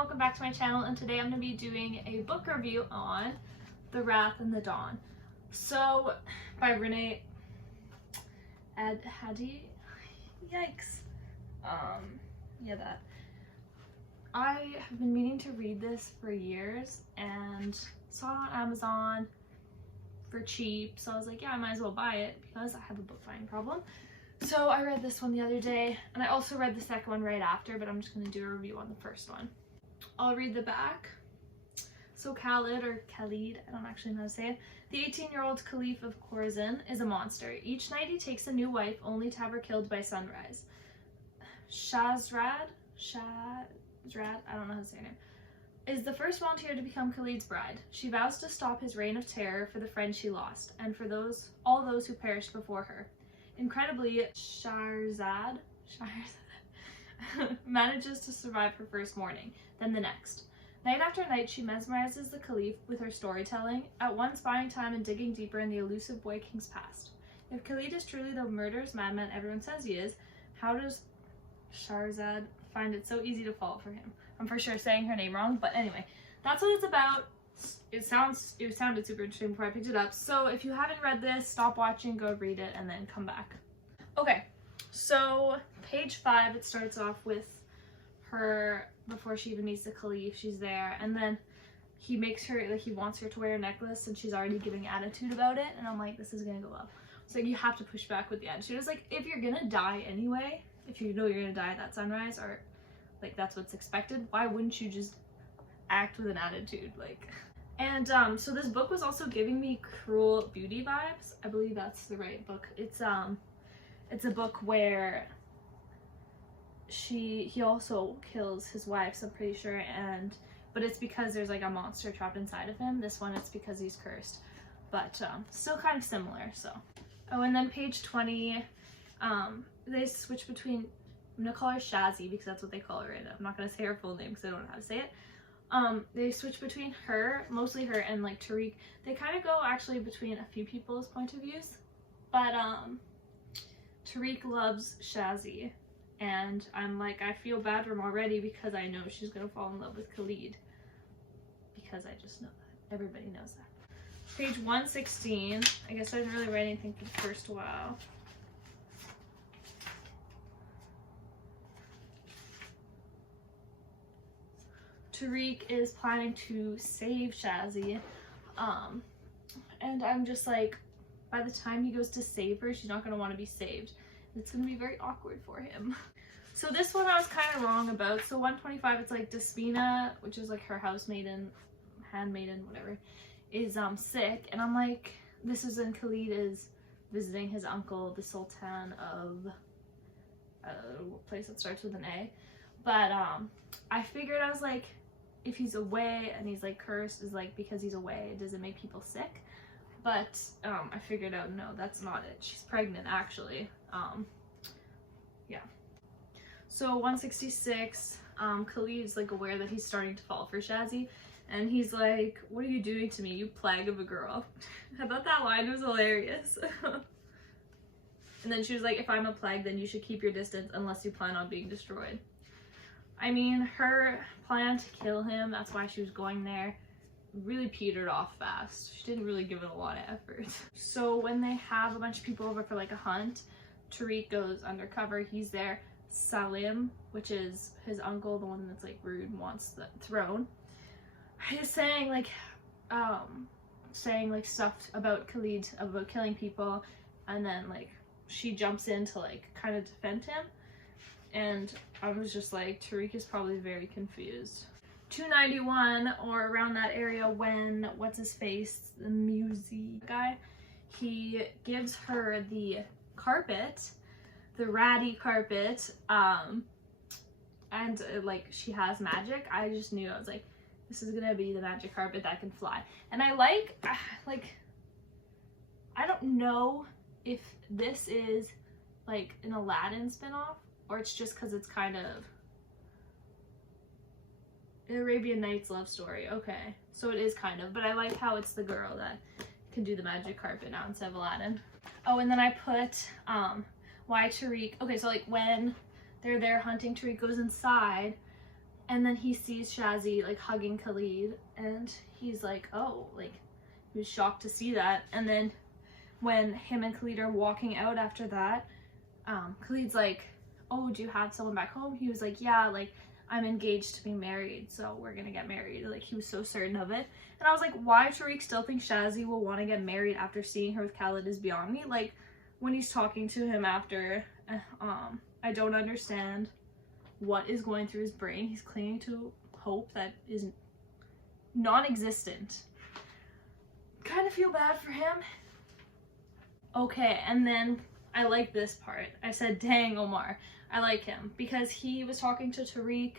welcome back to my channel, and today I'm going to be doing a book review on The Wrath and the Dawn. So, by Renee Ahdieh. Yikes. Yeah, that. I have been meaning to read this for years and saw it on Amazon for cheap, so I was like, yeah, I might as well buy it because I have a book buying problem. So I read this one the other day, and I also read the second one right after, but I'm just going to do a review on the first one. I'll read the back. So Khalid, or Khalid, I don't actually know how to say it, the 18-year-old Caliph of Khorasan is a monster. Each night he takes a new wife only to have her killed by sunrise. Shahrazad, I don't know how to say her name, is the first volunteer to become Khalid's bride. She vows to stop his reign of terror for the friend she lost, and for all those who perished before her. Incredibly, Shahrazad manages to survive her first morning, then the next. Night after night, she mesmerizes the Caliph with her storytelling, at once buying time and digging deeper in the elusive boy king's past. If Khalid is truly the murderous madman everyone says he is, how does Shahrazad find it so easy to fall for him? I'm for sure saying her name wrong, but anyway, that's what it's about. It sounded super interesting before I picked it up. So if you haven't read this, stop watching, go read it, and then come back. Okay, so page 5, it starts off with her before she even meets the Caliph. She's there, and then he makes her, like, he wants her to wear a necklace, and she's already giving attitude about it, and I'm like, this is gonna go well. It's like, you have to push back with the attitude. It's like, if you're gonna die anyway, if you know you're gonna die at that sunrise, or like that's what's expected, why wouldn't you just act with an attitude? Like, and so this book was also giving me Cruel Beauty vibes. I believe that's the right book. It's a book where he also kills his wife, I'm pretty sure, but it's because there's like a monster trapped inside of him. This one, it's because he's cursed, but still kind of similar. So, oh, and then page 20, they switch between, I'm gonna call her Shazzy because that's what they call her right now. I'm not gonna say her full name because I don't know how to say it. They switch between her, mostly her, and like Tariq. They kind of go actually between a few people's point of views, but Tariq loves Shazzy, and I'm like, I feel bad for him already because I know she's gonna fall in love with Khalid, because I just know that. Everybody knows that. Page 116. I guess I didn't really write anything for the first while. Tariq is planning to save Shazzy, and I'm just like, by the time he goes to save her, she's not going to want to be saved. It's going to be very awkward for him. So this one I was kind of wrong about. So 125, it's like Despina, which is like her handmaiden, whatever, is sick, and I'm like, this is when Khalid is visiting his uncle, the Sultan of a place that starts with an A. But I figured, I was like, if he's away and he's like cursed, is like because he's away, does it make people sick? But I figured out, no, that's not it. She's pregnant, actually. Yeah. So 166, Khalid's like aware that he's starting to fall for Shazzy, and he's like, what are you doing to me, you plague of a girl? I thought that line was hilarious. And then she was like, if I'm a plague, then you should keep your distance unless you plan on being destroyed. I mean, her plan to kill him, that's why she was going there, really petered off fast. She didn't really give it a lot of effort. So when they have a bunch of people over for like a hunt, Tariq goes undercover. He's there. Salim, which is his uncle, the one that's like rude and wants the throne, he's saying like stuff about Khalid, about killing people, and then like she jumps in to like kind of defend him. And I was just like, Tariq is probably very confused. 291, or around that area, when, what's his face, the music guy, he gives her the carpet, the ratty carpet, and like she has magic. I just knew, I was like, this is gonna be the magic carpet that can fly. And I like, I don't know if this is like an Aladdin spinoff, or it's just because it's kind of an Arabian Nights love story. Okay, so it is kind of, but I like how it's the girl that can do the magic carpet now instead of Aladdin. Oh, and then I put why Tariq, okay, so like when they're there hunting, Tariq goes inside And then he sees Shazzy like hugging Khalid, and he's like, oh, like he was shocked to see that. And then when him and Khalid are walking out after that, Khalid's like, oh, do you have someone back home? He was like, yeah, like I'm engaged to be married, so we're gonna get married. Like he was so certain of it. And I was like, why Tariq still thinks Shazzy will want to get married after seeing her with Khalid is beyond me. Like when he's talking to him after, I don't understand what is going through his brain. He's clinging to hope that is non-existent. Kind of feel bad for him. Okay, and then I like this part. I said, dang, Omar. I like him because he was talking to Tariq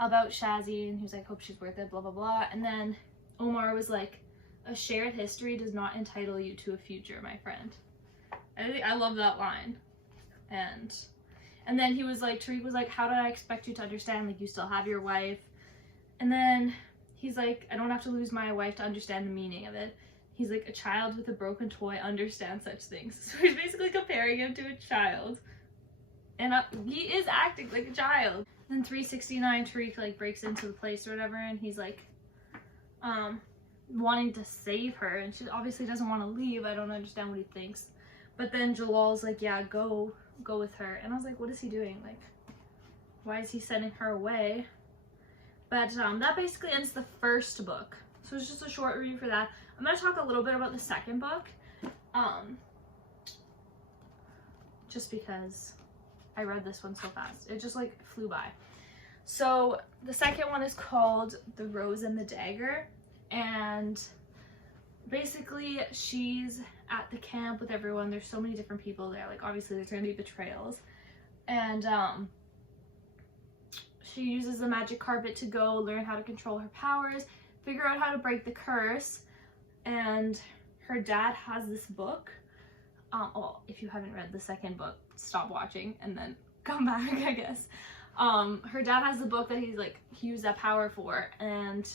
about Shazzy and he was like, hope she's worth it, blah, blah, blah. And then Omar was like, a shared history does not entitle you to a future, my friend. I love that line. And then he was like, Tariq was like, how did I expect you to understand? Like, you still have your wife. And then he's like, I don't have to lose my wife to understand the meaning of it. He's like, a child with a broken toy understands such things. So he's basically comparing him to a child. And he is acting like a child. Then 369, Tariq like breaks into the place or whatever, and he's like, wanting to save her, and she obviously doesn't want to leave. I don't understand what he thinks. But then Jalal's like, yeah, go with her. And I was like, what is he doing? Like, why is he sending her away? But that basically ends the first book. So it's just a short review for that. I'm going to talk a little bit about the second book. Just because I read this one so fast. It just like flew by. So the second one is called The Rose and the Dagger. And basically she's at the camp with everyone. There's so many different people there. Like obviously there's going to be betrayals. And she uses the magic carpet to go learn how to control her powers, figure out how to break the curse. And her dad has this book. Oh, if you haven't read the second book, stop watching and then come back, I guess. Her dad has the book that he used that power for, and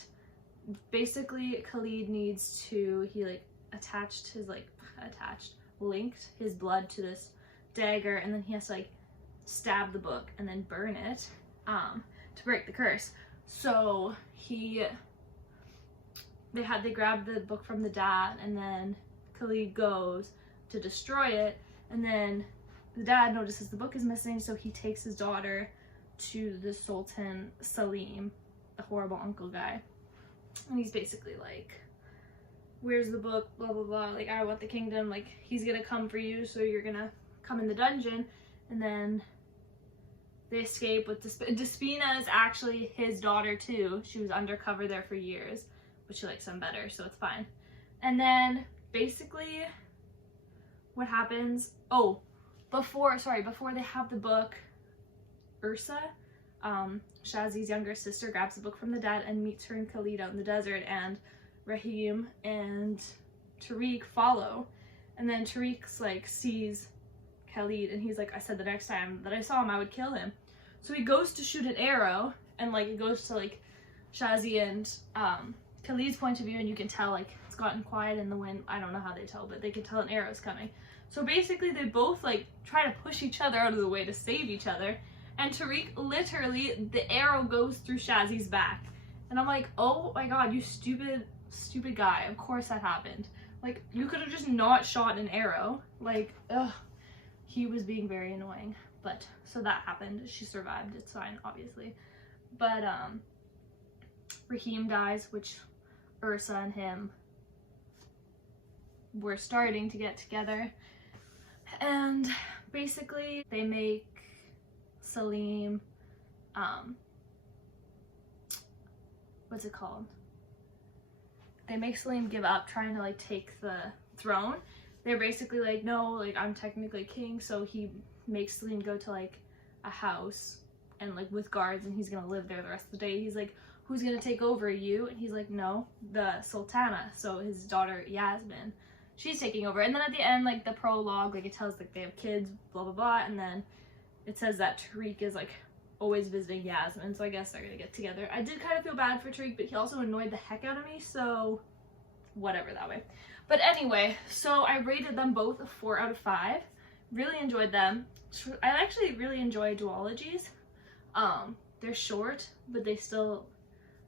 basically Khalid needs to, he like linked his blood to this dagger, and then he has to like stab the book and then burn it to break the curse. So they grabbed the book from the dad, and then Khalid goes to destroy it, and then the dad notices the book is missing, so he takes his daughter to the Sultan Salim, the horrible uncle guy, and he's basically like, where's the book, blah blah blah, like I want the kingdom, like he's gonna come for you, so you're gonna come in the dungeon. And then they escape with Despina is actually his daughter too. She was undercover there for years, but she likes him better, so it's fine. And then basically what happens, before they have the book, Ursa, Shazzy's younger sister, grabs the book from the dad and meets her and Khalid out in the desert, and Rahim and Tariq follow. And then Tariq's like sees Khalid and he's like, I said the next time that I saw him I would kill him. So he goes to shoot an arrow, and like it goes to like Shazzy and Khalid's point of view, and you can tell like it's gotten quiet in the wind. I don't know how they tell, but they can tell an arrow's coming. So basically they both like try to push each other out of the way to save each other, and Tariq literally, the arrow goes through Shazzy's back. And I'm like, oh my god, you stupid guy, of course that happened. Like, you could have just not shot an arrow. Like, ugh. He was being very annoying. But, so that happened. She survived. It's fine, obviously. But, Rahim dies, which Ursa and him were starting to get together. And basically, they make Salim, what's it called? They make Salim give up trying to like take the throne. They're basically like, no, like I'm technically king, so he makes Salim go to like a house and like with guards, and he's gonna live there the rest of the day. He's like, who's gonna take over, you? And he's like, no, the Sultana. So his daughter Yasmin, she's taking over. And then at the end, like the prologue, like it tells like they have kids, blah blah blah, and then it says that Tariq is like always visiting Yasmin, so I guess they're gonna get together. I did kind of feel bad for Tariq, but he also annoyed the heck out of me, so whatever that way. But anyway, so I rated them both a 4 out of 5. Really enjoyed them. I actually really enjoy duologies. they're short, but they still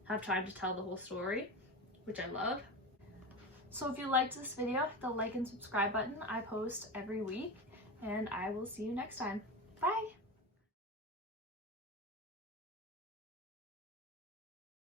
have time to tell the whole story, which I love. So if you liked this video, hit the like and subscribe button. I post every week, and I will see you next time.